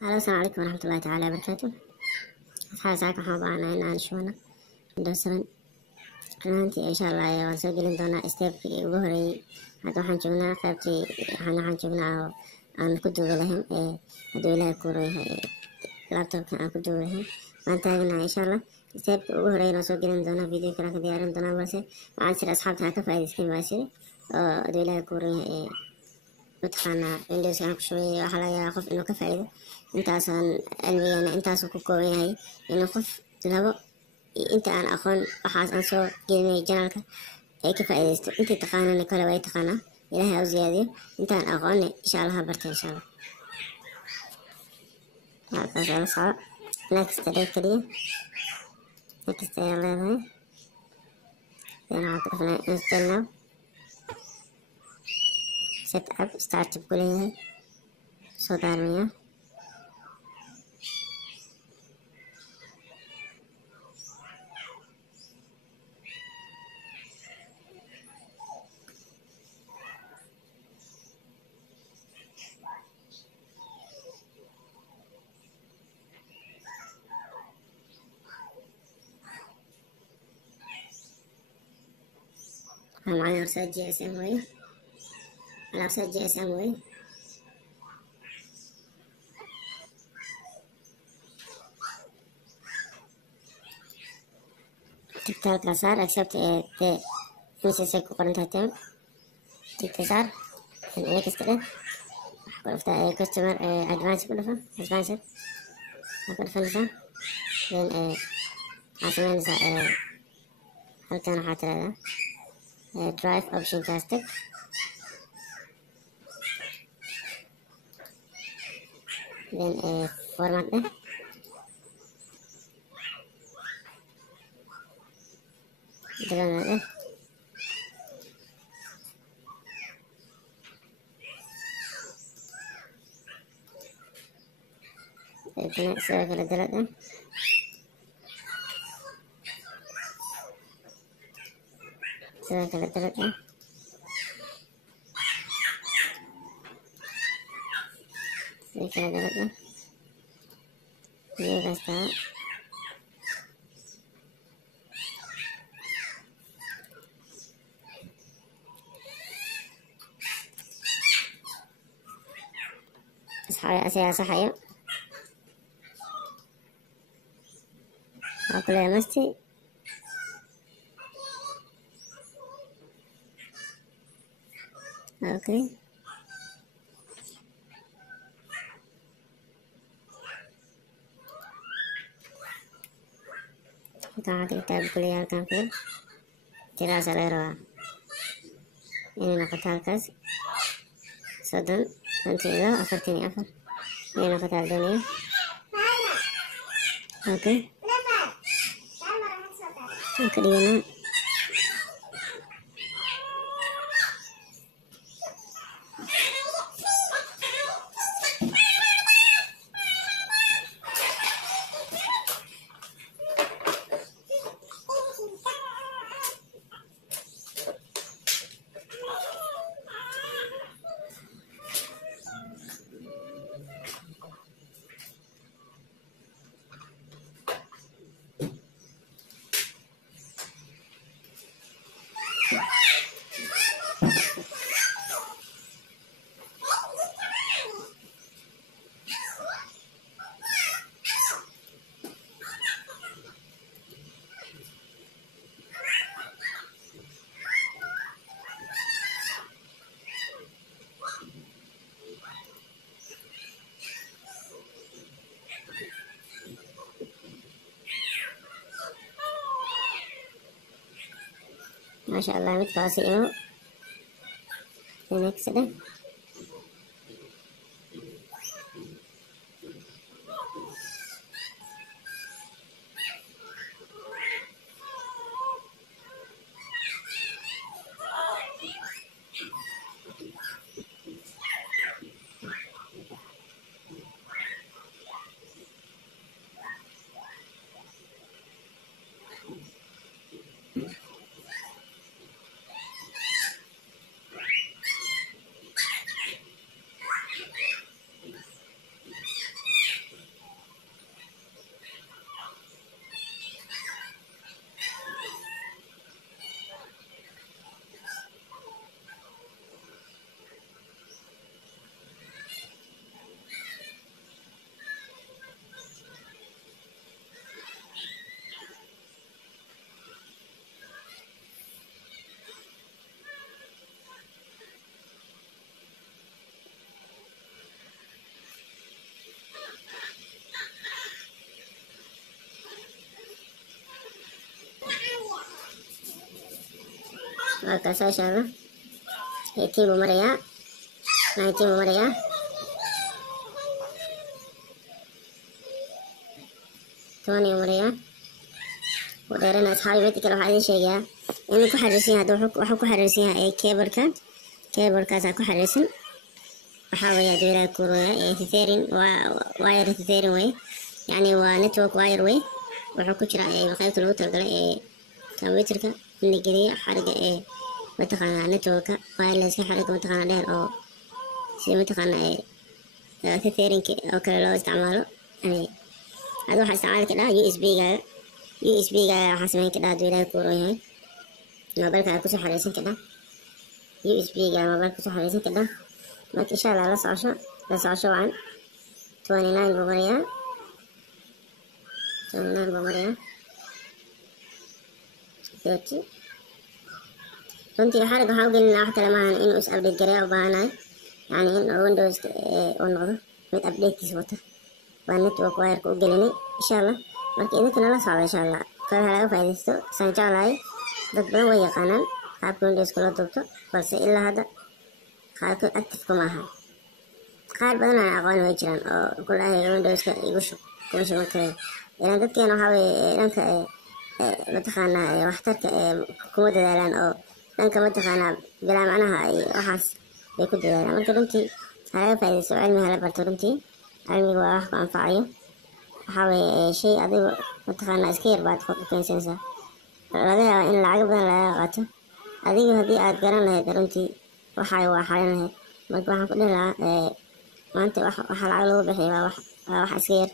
Halo, assalamualaikum warahmatullahi taala wabarakatuh. Asxaabta saaka waxaan u baahanahay inaan shubano Windows 7 runtii insha Allah waan soo gelin doonaa stepkii ugu horeeyay. Hadda waxaan joognaa qaybtii waxaan joognaa oo aan ku duubi lahayn hadduu ilaahay ku leeyahay laptopka aan ku duubi lahayn waan taaganahay insha Allah. Stepkii ugu horeeyay waan soo gelin doonaa, video kale ka diyaarin doonaa, balse waxaan sir asxaabta ka faa'iideysteen baa sir oo hadduu ilaahay ku leeyahay mataqaana Windows aan ku shubay waxa laga yaabaa qof inuu ka faa'iido intaasaan cilmigeena intaasuu ku kooban yahay inuu qof labo inta aan aqoon waxaas aan soo gelinay janalka ay ka faa'iideysto. intii taqaanana kale way taqaanaa, ilaahay u ziyaadiyo. intaan aqoonna insha Allah bartay insha Allah. halkaas la soco next day kaliya next day leedahay then waxaan ku dhufnaa install now set up start ku leeyahay soo daarmaya معايا رسالة GSM وهي على رسالة GSM وهي تكتب كسر accept MCC كورنتها تم تكسر next كده كرفتا customer advance كلفه advance كلفه نفه then عشان هل كان حاطر هذا drive option plastic then format ده dalamnya ده kena saya kena dalat ده saya kena dalat ده saya kena dalat ده ini kasta saya sahaya aku lihat mesti oke kita kuliah kanker tidak selera ini nak halkas sedang nanti lah ini nak dunia oke kemudian Masya Allah mitfasi ini next deh وكاسا إن شاء الله 18 بمريا 19 بمريا 20 بمريا وديرنا أصحابي بيتي كانوا حاجين شيء إني كحرسين هذا وحكو حرسين كيبل كاسا كحرسين وحاول يدور الكورة تثيرين واير تثيرين وي يعني ونتورك واير وي وحكو جرا وقيبت الوتر قال كمبيوترka إني قليل حرقة متقنا نتورك وايرلس حرقة متقنا دير أو شيء متقنا تثيرين أو كلا لو استعماله يعني هذا واحد استعمال كده USB قال حسمين كده دور الكورة هاي موبايلك على كوسو حريسين كده USB قال موبايلك كوسو حريسين كده لكن إن شاء الله لسه عشو عن 29 بمريا 29 بمريا 30 runtii xariga waxaa u gelinaa wax kale maahan inuu is update gareeyo u baahanahay yani in windows uu noqdo mid updatekiisa wata waa network wireka u gelinay insha allah marka idinkana la socda insha allah kor ha laga faa'iidaysto saan jeclahay dad badan way yaqaanaan qaabka windowska loo duubto balse ilaa hadda qaarkood active kuma aha qaar badan aan aqoon way jiraan oo kulahay windowska igu kuma shuban kareen ilaan dadkeena waxaa weeye dhanka mataqaanaa waxtarka kuma dadaalaan oo dhanka mataqaanaa bilaa macnaha waxaas bay ku dadaalaan marka runtii ha laga faa'iidaysto cilmi hala barto runtii cilmiga waa wax ku anfacayo waxaa weeye shay adigo mataqaanaa iska yar baad ku keensanaysaa laga yaabaa in lacag badan laga qaato adiga haddii aad garan lahayd runtii waxay waa xalin lahayd marka waxaan ku dhihi lahaa maanta waxa lacag lagu bixiyo waa wax iska yar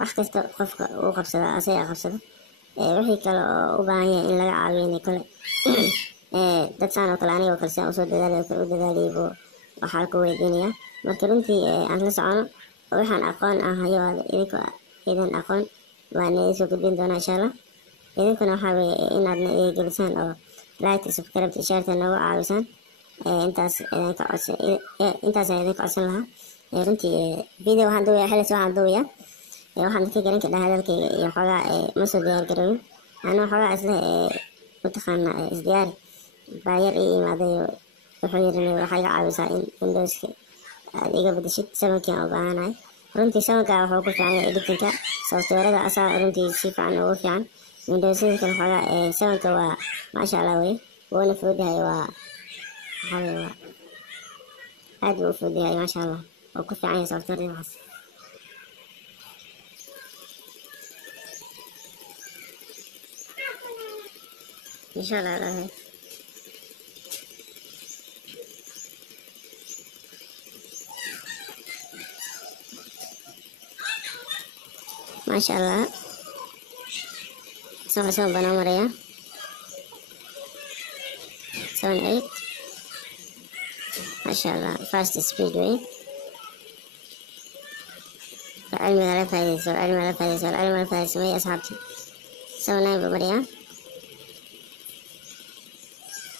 wax kasta qofka uu qabsada asaga qabsada wixii kale oo u baahan yahay in laga caawiyo inay kale dad saan oo kale anigoo kale saan usoo dadaalay oo kale u dadaalay buu waxaa ku weydiinaya marka runtii aan la socono oo waxaan aqoon ah hayo idinka idan aqoon waan idin soo gudbin doonaa insha allah idinkuna waxaa weeye inaadna gelisaan oo like subscribe shareta noogu caawisaan intaas idinka codsan lahaa runtii video waxaan duubayaa xillis waxaan duubayaa waxaan ka garan kadhaa hadalkayga iyo xoogaa ma soo diyaar garowin anoo xoogaa isle mataqaana isdiyaari baa yar ii imaaday wuxuu yiri waxaa iga caawisaa in windowska aad iga bedeshid 7-kii aan u baahanahay runtii 7-ka wuxuu ku fiican yahay editingka softwarada asaa runtii si fiican ugu fiican windowsyada kale xoogaa 7-ka waa maasha allah wey wuuna fududahay waa waxaa weye waa aad buu u fududahay maasha allah oo ku fiican yahay softwarada waxaas إن شاء الله على ما شاء الله سوى بنا مريا 7-8 ما شاء الله fast speed way العلم على فايدة العلم على فايدة العلم على فايدة يا أصحابتي 7-9 بمريا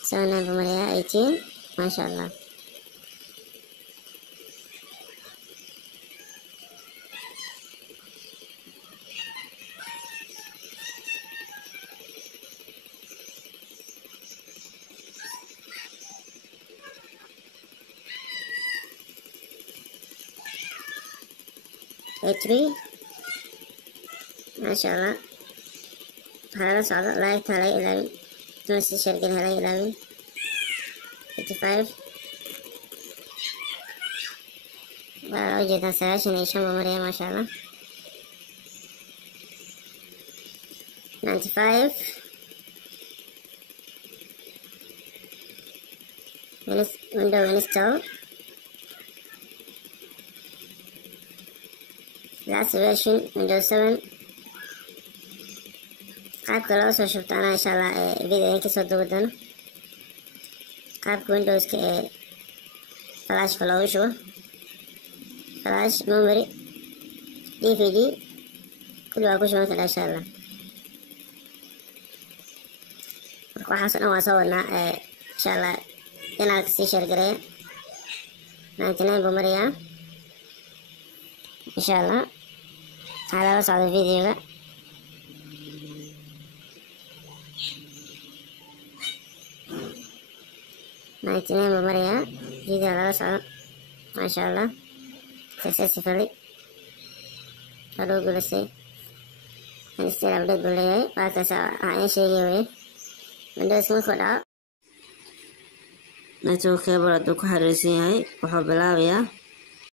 7-9 بمريا 18 ما شاء الله A3 ما شاء الله هذا صعب لايك هلاقي 11 نفس الشركة هلاقي 11 55 وجدنا 27 بمريا ما شاء الله 95 window install last version Windows 7 qaabka loo soo shubtaana insha allah video ka soo duubi doono qaabka Windowska flashka loogu shubo flash memory DVD kulli waa ku shuban karaa insha allah marka waxaas dhan waa soo wadnaa insha allah inaan sii share gareeya 99 buu marayaa insha allah waxaa lala socda videoga 99 buu marayaa video laga socdo maasha allah successfully haduu guuleystay still update buu leeyahay baakaas aan sheegay weli windows markuu dhaco network cable hadduu ku xiriirsan yahay wuxuu bilaabayaa